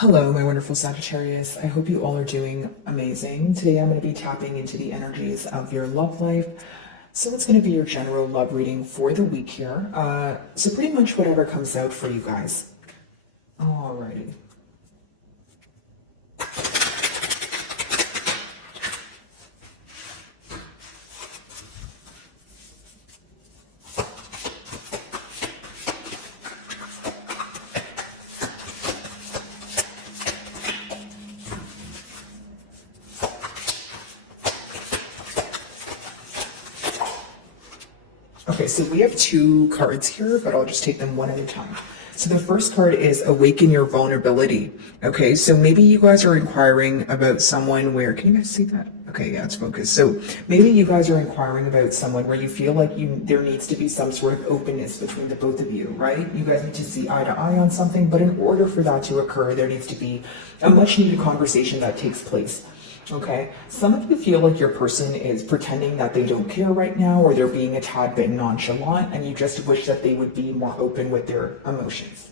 Hello, my wonderful Sagittarius. I hope you all are doing amazing. Today I'm going to be tapping into the energies of your love life. So it's going to be your general love reading for the week here. So pretty much whatever comes out for you guys. Alrighty. Okay, so we have two cards here, but I'll just take them one at a time. So the first card is Awaken Your Vulnerability. Okay, so maybe you guys are inquiring about someone where, can you guys see that? Okay, yeah, it's focused. So maybe you guys are inquiring about someone where you feel like there needs to be some sort of openness between the both of you, right? You guys need to see eye to eye on something, but in order for that to occur, there needs to be a much needed conversation that takes place. Okay, some of you feel like your person is pretending that they don't care right now, or they're being a tad bit nonchalant, and you just wish that they would be more open with their emotions.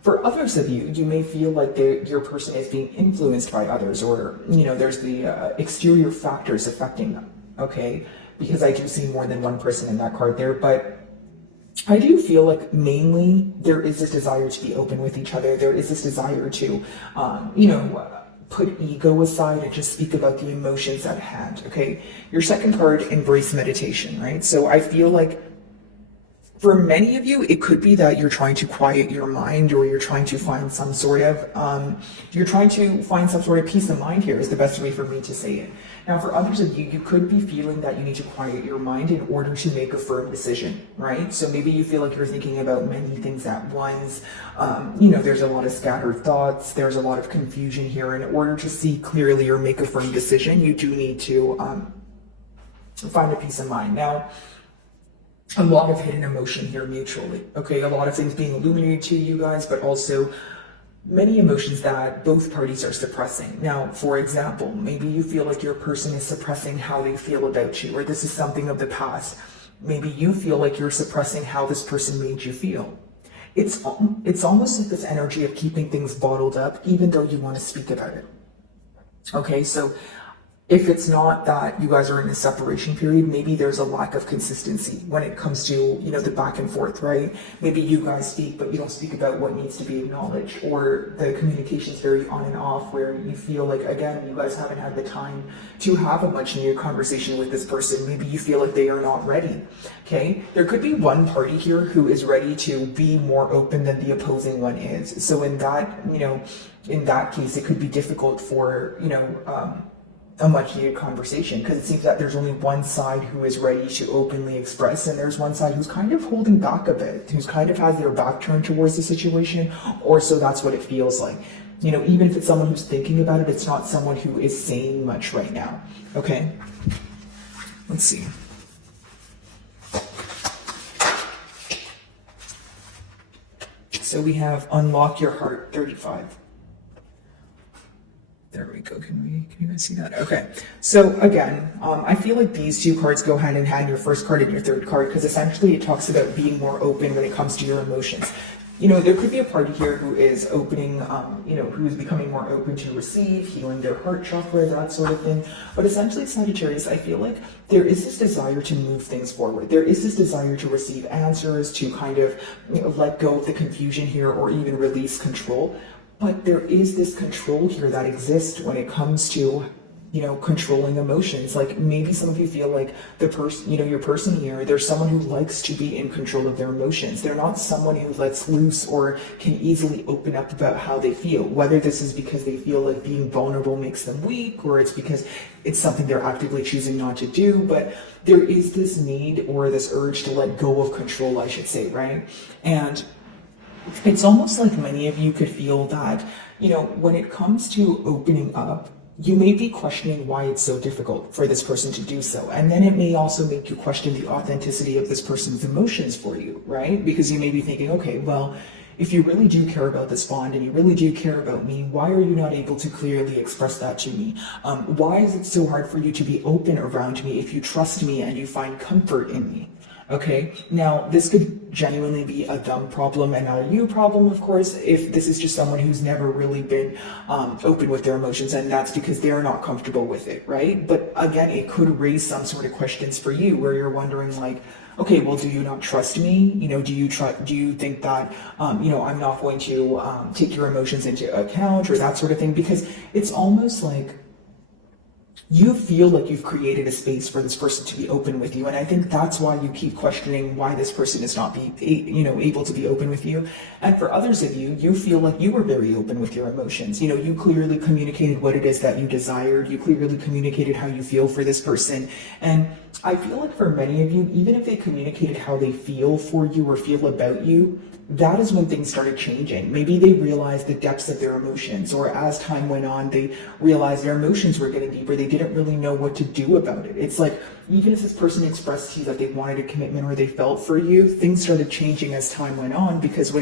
For others of you, you may feel like your person is being influenced by others, or, there's the exterior factors affecting them, okay? Because I do see more than one person in that card there, but I do feel like mainly there is this desire to be open with each other. There is this desire to, put ego aside and just speak about the emotions at hand, okay? Your second card, Embrace Meditation, right? So I feel like for many of you, it could be that you're trying to quiet your mind, or you're trying to find some sort of, peace of mind here is the best way for me to say it. Now, for others of you, you could be feeling that you need to quiet your mind in order to make a firm decision, right? So maybe you feel like you're thinking about many things at once. There's a lot of scattered thoughts. There's a lot of confusion here. In order to see clearly or make a firm decision, you do need to find a peace of mind. Now, a lot of hidden emotion here mutually, okay? A lot of things being illuminated to you guys, but also many emotions that both parties are suppressing. Now, for example, maybe you feel like your person is suppressing how they feel about you, or this is something of the past. Maybe you feel like you're suppressing how this person made you feel. It's almost like this energy of keeping things bottled up, even though you want to speak about it. Okay, so if it's not that you guys are in a separation period, maybe there's a lack of consistency when it comes to, the back and forth, right? Maybe you guys speak, but you don't speak about what needs to be acknowledged, or the communication is very on and off, where you feel like, again, you guys haven't had the time to have a much needed conversation with this person. Maybe you feel like they are not ready, okay? There could be one party here who is ready to be more open than the opposing one is. So in that case, it could be difficult for, a much needed conversation, because it seems that there's only one side who is ready to openly express, and there's one side who's kind of holding back a bit, who's kind of has their back turned towards the situation, or so that's what it feels like. Even if it's someone who's thinking about it, it's not someone who is saying much right now, okay? Let's see. So we have Unlock Your Heart, 35. There we go. Can you guys see that? Okay. So again, I feel like these two cards go hand in hand, your first card and your third card, because essentially it talks about being more open when it comes to your emotions. There could be a party here who is opening, who is becoming more open to receive, healing their heart chakra, that sort of thing. But essentially, Sagittarius, I feel like there is this desire to move things forward. There is this desire to receive answers, to kind of let go of the confusion here, or even release control. But there is this control here that exists when it comes to, controlling emotions. Like maybe some of you feel like the person, your person here, there's someone who likes to be in control of their emotions. They're not someone who lets loose or can easily open up about how they feel. Whether this is because they feel like being vulnerable makes them weak, or it's because it's something they're actively choosing not to do. But there is this need or this urge to let go of control, I should say, right? And it's almost like many of you could feel that, when it comes to opening up, you may be questioning why it's so difficult for this person to do so. And then it may also make you question the authenticity of this person's emotions for you, right? Because you may be thinking, okay, well, if you really do care about this bond and you really do care about me, why are you not able to clearly express that to me? Why is it so hard for you to be open around me if you trust me and you find comfort in me? Okay, now this could genuinely be a them problem and not a you problem, of course, if this is just someone who's never really been open with their emotions, and that's because they're not comfortable with it, right? But again, it could raise some sort of questions for you where you're wondering like, okay, well, do you not trust me? You know, do you think that, you know, I'm not going to take your emotions into account or that sort of thing? Because it's almost like you feel like you've created a space for this person to be open with you, and I think that's why you keep questioning why this person is not able to be open with you. And for others of you, you feel like you were very open with your emotions. You know, you clearly communicated what it is that you desired. You clearly communicated how you feel for this person. And I feel like for many of you, even if they communicated how they feel for you or feel about you, that is when things started changing. Maybe they realized the depths of their emotions, or as time went on, they realized their emotions were getting deeper. They didn't really know what to do about it. It's like, even if this person expressed to you that they wanted a commitment or they felt for you, things started changing as time went on, because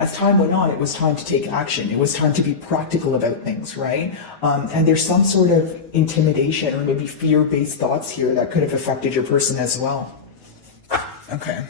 as time went on, it was time to take action. It was time to be practical about things, right? And there's some sort of intimidation or maybe fear-based thoughts here that could have affected your person as well. Okay.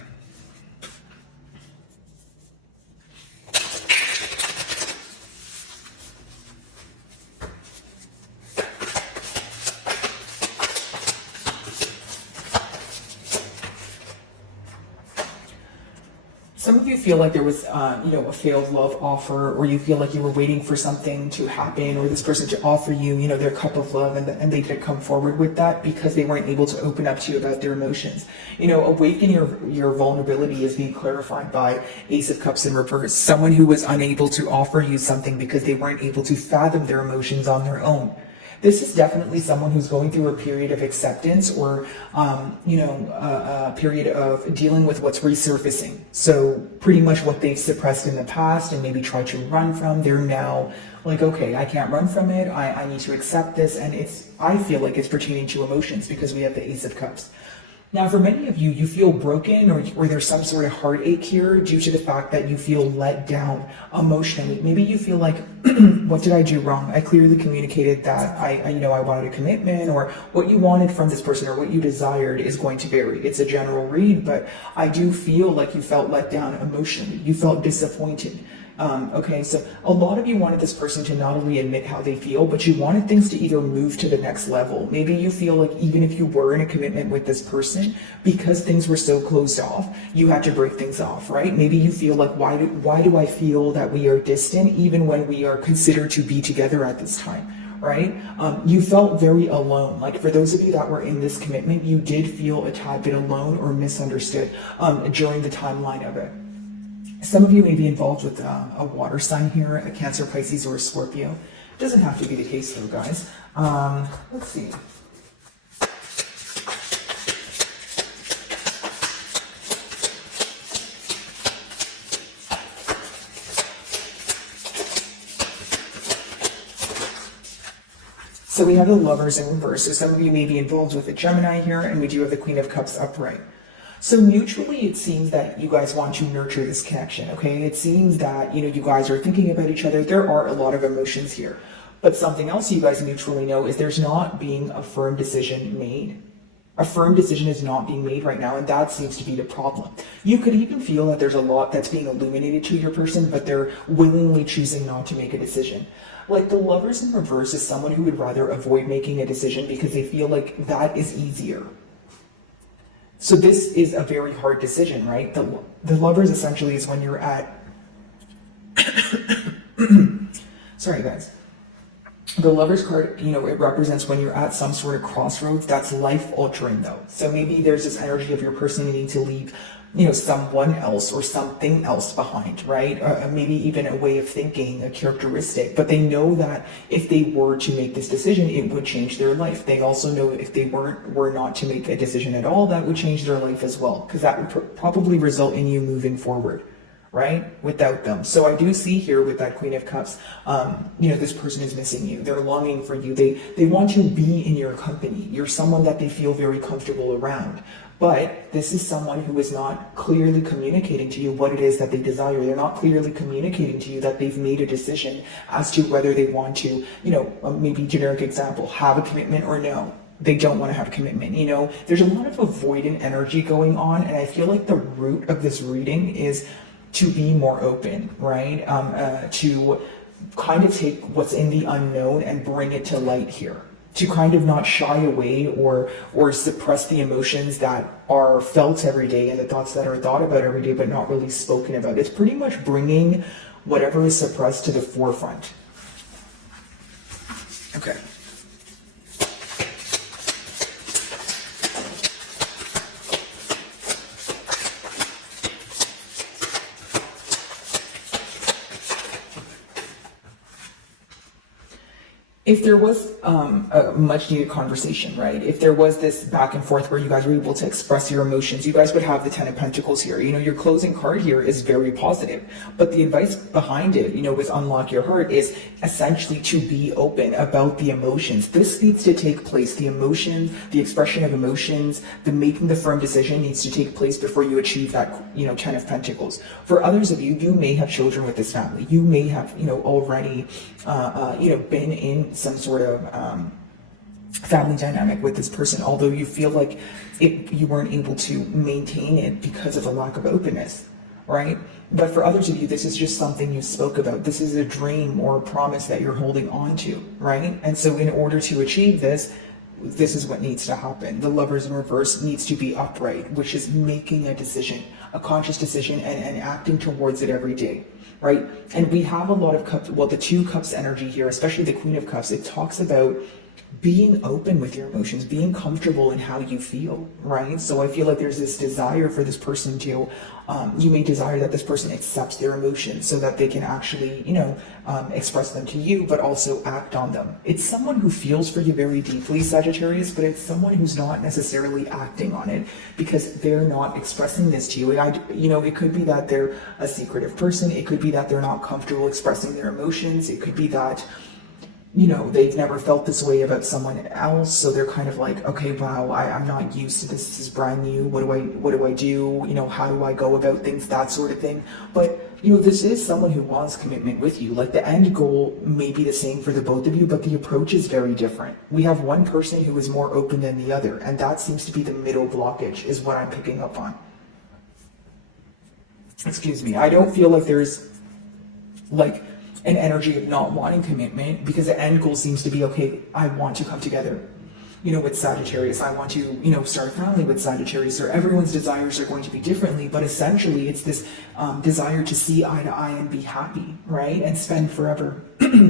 Some of you feel like there was, a failed love offer, or you feel like you were waiting for something to happen, or this person to offer you, their cup of love, and they didn't come forward with that because they weren't able to open up to you about their emotions. Awaken your vulnerability is being clarified by Ace of Cups in reverse. Someone who was unable to offer you something because they weren't able to fathom their emotions on their own. This is definitely someone who's going through a period of acceptance, or, a period of dealing with what's resurfacing. So pretty much what they've suppressed in the past and maybe tried to run from, they're now like, okay, I can't run from it. I need to accept this. And I feel like it's pertaining to emotions because we have the Ace of Cups. Now, for many of you, you feel broken, or there's some sort of heartache here due to the fact that you feel let down emotionally. Maybe you feel like, what did I do wrong? I clearly communicated that I wanted a commitment, or what you wanted from this person or what you desired is going to vary. It's a general read, but I do feel like you felt let down emotionally. You felt disappointed. So a lot of you wanted this person to not only admit how they feel, but you wanted things to either move to the next level. Maybe you feel like even if you were in a commitment with this person, because things were so closed off, you had to break things off, right? Maybe you feel like, why do I feel that we are distant even when we are considered to be together at this time? Right? You felt very alone. Like, for those of you that were in this commitment, you did feel a tad bit alone or misunderstood during the timeline of it. Some of you may be involved with a water sign here, a Cancer, Pisces, or a Scorpio. It doesn't have to be the case though, guys. Let's see. So we have the Lovers in reverse. So some of you may be involved with a Gemini here, and we do have the Queen of Cups upright. So mutually, it seems that you guys want to nurture this connection, okay? It seems that, you guys are thinking about each other. There are a lot of emotions here. But something else you guys mutually know is there's not being a firm decision made. A firm decision is not being made right now, and that seems to be the problem. You could even feel that there's a lot that's being illuminated to your person, but they're willingly choosing not to make a decision. Like, the Lovers in reverse is someone who would rather avoid making a decision because they feel like that is easier. So this is a very hard decision, right? The Lovers essentially is when you're at, sorry guys. The Lovers card, it represents when you're at some sort of crossroads that's life altering though. So maybe there's this energy of your person needing to leave, someone else or something else behind, right? Maybe even a way of thinking, a characteristic, but they know that if they were to make this decision, it would change their life. They also know if they were not to make a decision at all, that would change their life as well, because that would probably result in you moving forward, right? Without them. So I do see here with that Queen of Cups, this person is missing you. They're longing for you. They want to be in your company. You're someone that they feel very comfortable around. But this is someone who is not clearly communicating to you what it is that they desire. They're not clearly communicating to you that they've made a decision as to whether they want to, maybe generic example, have a commitment or no. they don't want to have commitment. You know, there's a lot of avoidant energy going on, and I feel like the root of this reading is to be more open, right? To kind of take what's in the unknown and bring it to light here, to kind of not shy away or suppress the emotions that are felt every day and the thoughts that are thought about every day but not really spoken about. It's pretty much bringing whatever is suppressed to the forefront. Okay. If there was a much needed conversation, right? If there was this back and forth where you guys were able to express your emotions, you guys would have the Ten of Pentacles here. You know, your closing card here is very positive, but the advice behind it, you know, with Unlock Your Heart is essentially to be open about the emotions. This needs to take place. The emotion, the expression of emotions, the making the firm decision needs to take place before you achieve that, you know, Ten of Pentacles. For others of you, you may have children with this family. You may have, you know, already, been in some sort of family dynamic with this person, although you feel like you weren't able to maintain it because of a lack of openness, right? But for others of you, this is just something you spoke about. This is a dream or a promise that you're holding on to, right? And so in order to achieve this, this is what needs to happen. The Lovers in reverse needs to be upright, which is making a decision, a conscious decision, and acting towards it every day. Right? And we have a lot of cups, well, the Two Cups energy here, especially the Queen of Cups, it talks about being open with your emotions, being comfortable in how you feel, right? So I feel like there's this desire for this person to, you may desire that this person accepts their emotions so that they can actually, you know, express them to you, but also act on them. It's someone who feels for you very deeply, Sagittarius, but it's someone who's not necessarily acting on it because they're not expressing this to you. It could be that they're a secretive person. It could be that they're not comfortable expressing their emotions. It could be that, you know, they've never felt this way about someone else, so they're kind of like, okay, wow, I'm not used to this. This is brand new. What do I do? You know, how do I go about things? That sort of thing. But you know, this is someone who wants commitment with you. Like the end goal may be the same for the both of you, but the approach is very different. We have one person who is more open than the other, and that seems to be the middle blockage, is what I'm picking up on. Excuse me. I don't feel like there's like an energy of not wanting commitment, because the end goal seems to be, okay, I want to come together, you know, with Sagittarius. I want to, you know, start a family with Sagittarius, or everyone's desires are going to be differently, but essentially it's this desire to see eye to eye and be happy, right? And spend forever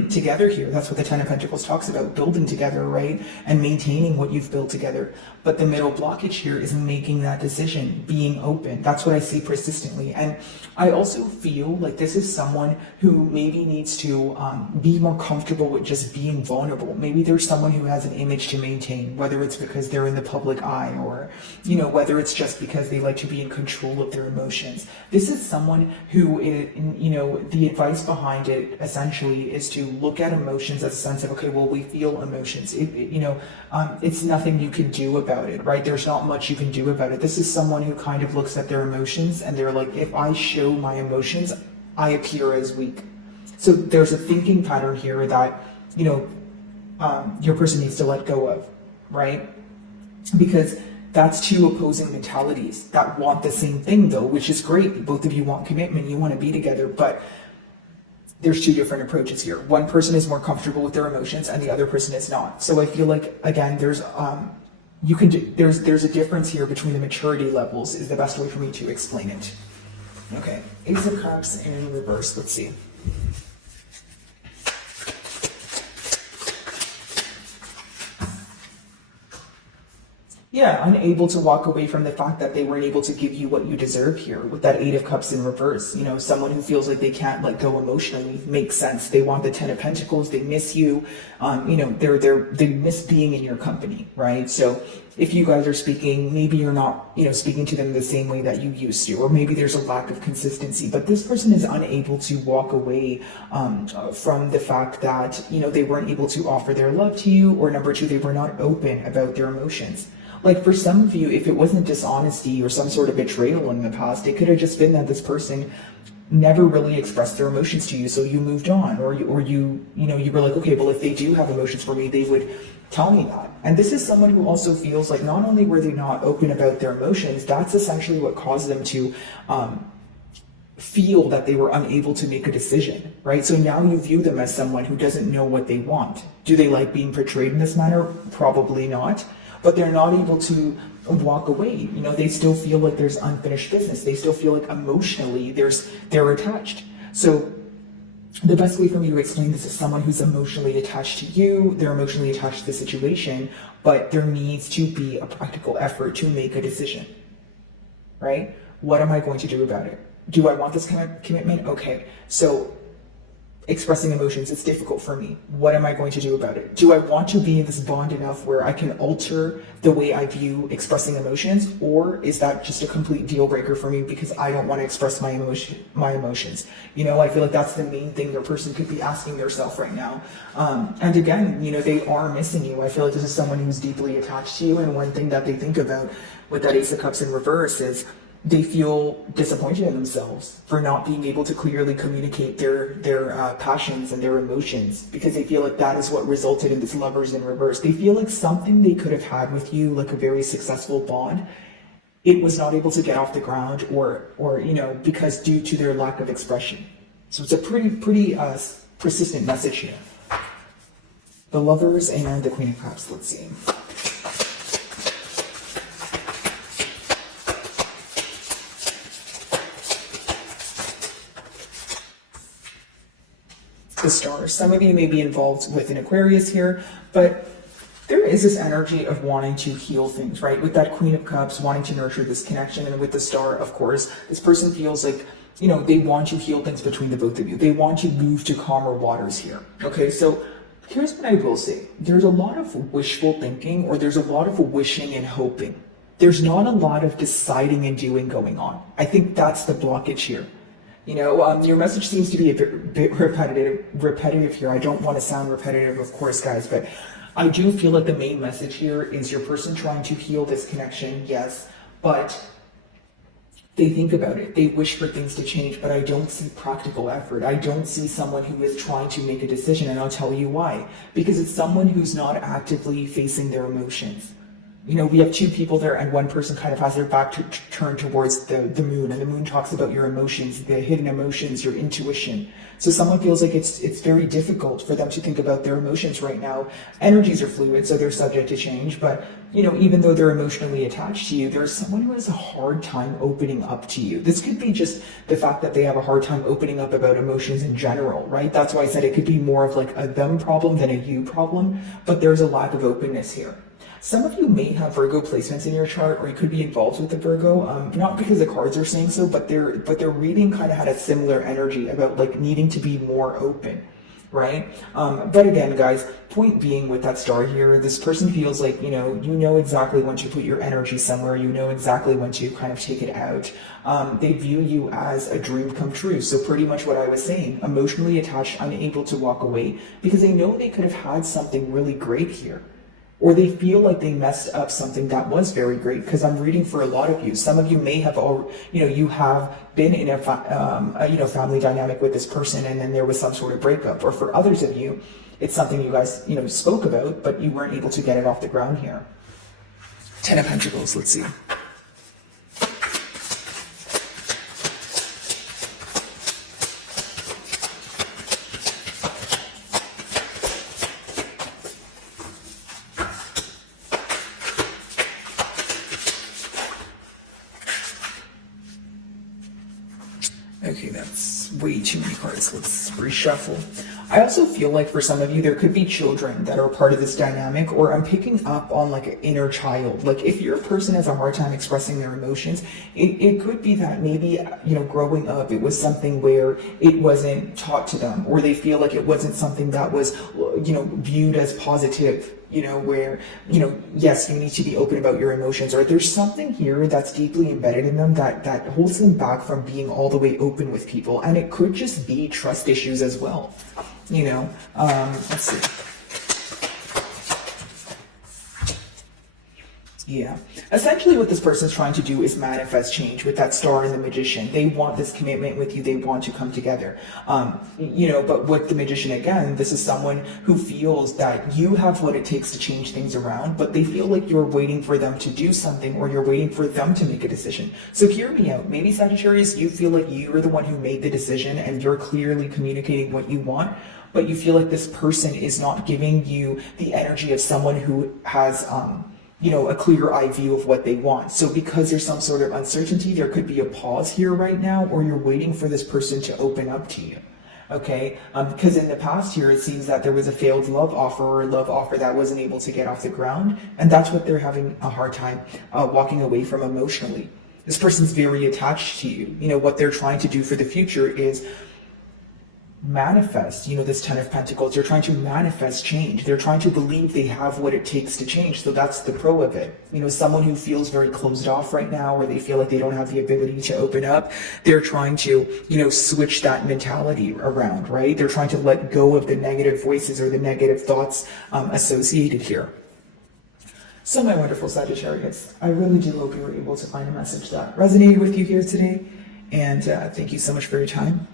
together here. That's what the Ten of Pentacles talks about, building together, right? And maintaining what you've built together. But the middle blockage here is making that decision, being open. That's what I see persistently. And I also feel like this is someone who maybe needs to be more comfortable with just being vulnerable. Maybe there's someone who has an image to maintain, whether it's because they're in the public eye, or, you know, whether it's just because they like to be in control of their emotions. This is someone who, you know, the advice behind it essentially is to look at emotions as a sense of, okay, well, we feel emotions. It's nothing you can do about it, right? There's not much you can do about it. This is someone who kind of looks at their emotions and they're like, if I show my emotions, I appear as weak. So there's a thinking pattern here that, you know, your person needs to let go of, right? Because that's two opposing mentalities that want the same thing, though, which is great. Both of you want commitment, you want to be together, but there's two different approaches here. One person is more comfortable with their emotions and the other person is not. So I feel like, again, there's a difference here between the maturity levels, is the best way for me to explain it. Okay, Ace of Cups in reverse. Let's see. Yeah, unable to walk away from the fact that they weren't able to give you what you deserve here with that Eight of Cups in reverse. You know, someone who feels like they can't let go emotionally. Makes sense. They want the Ten of Pentacles. They miss you. You know, they miss being in your company, right? So if you guys are speaking, maybe you're not, you know, speaking to them the same way that you used to, or maybe there's a lack of consistency. But this person is unable to walk away from the fact that, you know, they weren't able to offer their love to you, or number two, they were not open about their emotions. Like for some of you, if it wasn't dishonesty or some sort of betrayal in the past, it could have just been that this person never really expressed their emotions to you, so you moved on, or you were like, okay, well, if they do have emotions for me, they would tell me that. And this is someone who also feels like not only were they not open about their emotions, that's essentially what caused them to feel that they were unable to make a decision, right? So now you view them as someone who doesn't know what they want. Do they like being portrayed in this manner? Probably not. But they're not able to walk away. They still feel like there's unfinished business. They still feel like emotionally they're attached. So the best way for me to explain this is someone who's emotionally attached to you, they're emotionally attached to the situation, but there needs to be a practical effort to make a decision, right? What am I going to do about it? Do I want this kind of commitment? Okay, so expressing emotions is difficult for me. What am I going to do about it? Do I want to be in this bond enough where I can alter the way I view expressing emotions, or is that just a complete deal breaker for me because I don't want to express my emotions? I feel like that's the main thing your person could be asking themselves right now. And again, they are missing you. I feel like this is someone who's deeply attached to you, and one thing that they think about with that Ace of Cups in reverse is they feel disappointed in themselves for not being able to clearly communicate their passions and their emotions, because they feel like that is what resulted in this Lovers in reverse. They feel like something they could have had with you, like a very successful bond, it was not able to get off the ground, or because due to their lack of expression. So it's a pretty persistent message here. The Lovers and the Queen of Cups. Let's see. The Stars. Some of you may be involved with an Aquarius here, but there is this energy of wanting to heal things, right? With that Queen of Cups, wanting to nurture this connection, and with the Star, of course, this person feels like, they want to heal things between the both of you. They want to move to calmer waters here. Okay, so here's what I will say. There's a lot of wishful thinking, or there's a lot of wishing and hoping. There's not a lot of deciding and doing going on. I think that's the blockage here. Your message seems to be a bit repetitive here. I don't want to sound repetitive, of course, guys, but I do feel like the main message here is your person trying to heal this connection, yes, but they think about it. They wish for things to change, but I don't see practical effort. I don't see someone who is trying to make a decision, and I'll tell you why. Because it's someone who's not actively facing their emotions. We have two people there, and one person kind of has their back turned towards the moon, and the moon talks about your emotions, the hidden emotions, your intuition. So someone feels like it's very difficult for them to think about their emotions right now. Energies are fluid, so they're subject to change, but even though they're emotionally attached to you, there's someone who has a hard time opening up to you. This could be just the fact that they have a hard time opening up about emotions in general, right? That's why I said it could be more of like a them problem than a you problem, but there's a lack of openness here. Some of you may have Virgo placements in your chart, or you could be involved with the Virgo, not because the cards are saying so, but their reading kind of had a similar energy about like needing to be more open, right? But again, guys, point being with that Star here, this person feels like, you know exactly when to put your energy somewhere, you know exactly when to kind of take it out. They view you as a dream come true. So pretty much what I was saying, emotionally attached, unable to walk away, because they know they could have had something really great here. Or they feel like they messed up something that was very great, because I'm reading for a lot of you. Some of you may have, you have been in a family dynamic with this person, and then there was some sort of breakup. Or for others of you, it's something you guys, spoke about, but you weren't able to get it off the ground here. 10 of Pentacles, let's see. Okay, that's way too many cards. Let's reshuffle. I also feel like for some of you, there could be children that are part of this dynamic, or I'm picking up on like an inner child. Like if your person has a hard time expressing their emotions, it could be that maybe, growing up, it was something where it wasn't taught to them, or they feel like it wasn't something that was, viewed as positive. Where, yes, you need to be open about your emotions, or there's something here that's deeply embedded in them that holds them back from being all the way open with people. And it could just be trust issues as well. Let's see. Yeah. Essentially what this person is trying to do is manifest change with that star and the magician. They want this commitment with you. They want to come together. But with the magician, again, this is someone who feels that you have what it takes to change things around, but they feel like you're waiting for them to do something, or you're waiting for them to make a decision. So hear me out. Maybe Sagittarius, you feel like you're the one who made the decision and you're clearly communicating what you want, but you feel like this person is not giving you the energy of someone who has, a clear-eyed view of what they want. So because there's some sort of uncertainty, there could be a pause here right now, or you're waiting for this person to open up to you. Okay, because in the past here, it seems that there was a failed love offer, or a love offer that wasn't able to get off the ground, and that's what they're having a hard time walking away from emotionally. This person's very attached to you. What they're trying to do for the future is manifest, this Ten of Pentacles. They're trying to manifest change. They're trying to believe they have what it takes to change. So that's the pro of it. Someone who feels very closed off right now, or they feel like they don't have the ability to open up, they're trying to, switch that mentality around, right? They're trying to let go of the negative voices or the negative thoughts associated here. So my wonderful Sagittarius, I really do hope you were able to find a message that resonated with you here today. And thank you so much for your time.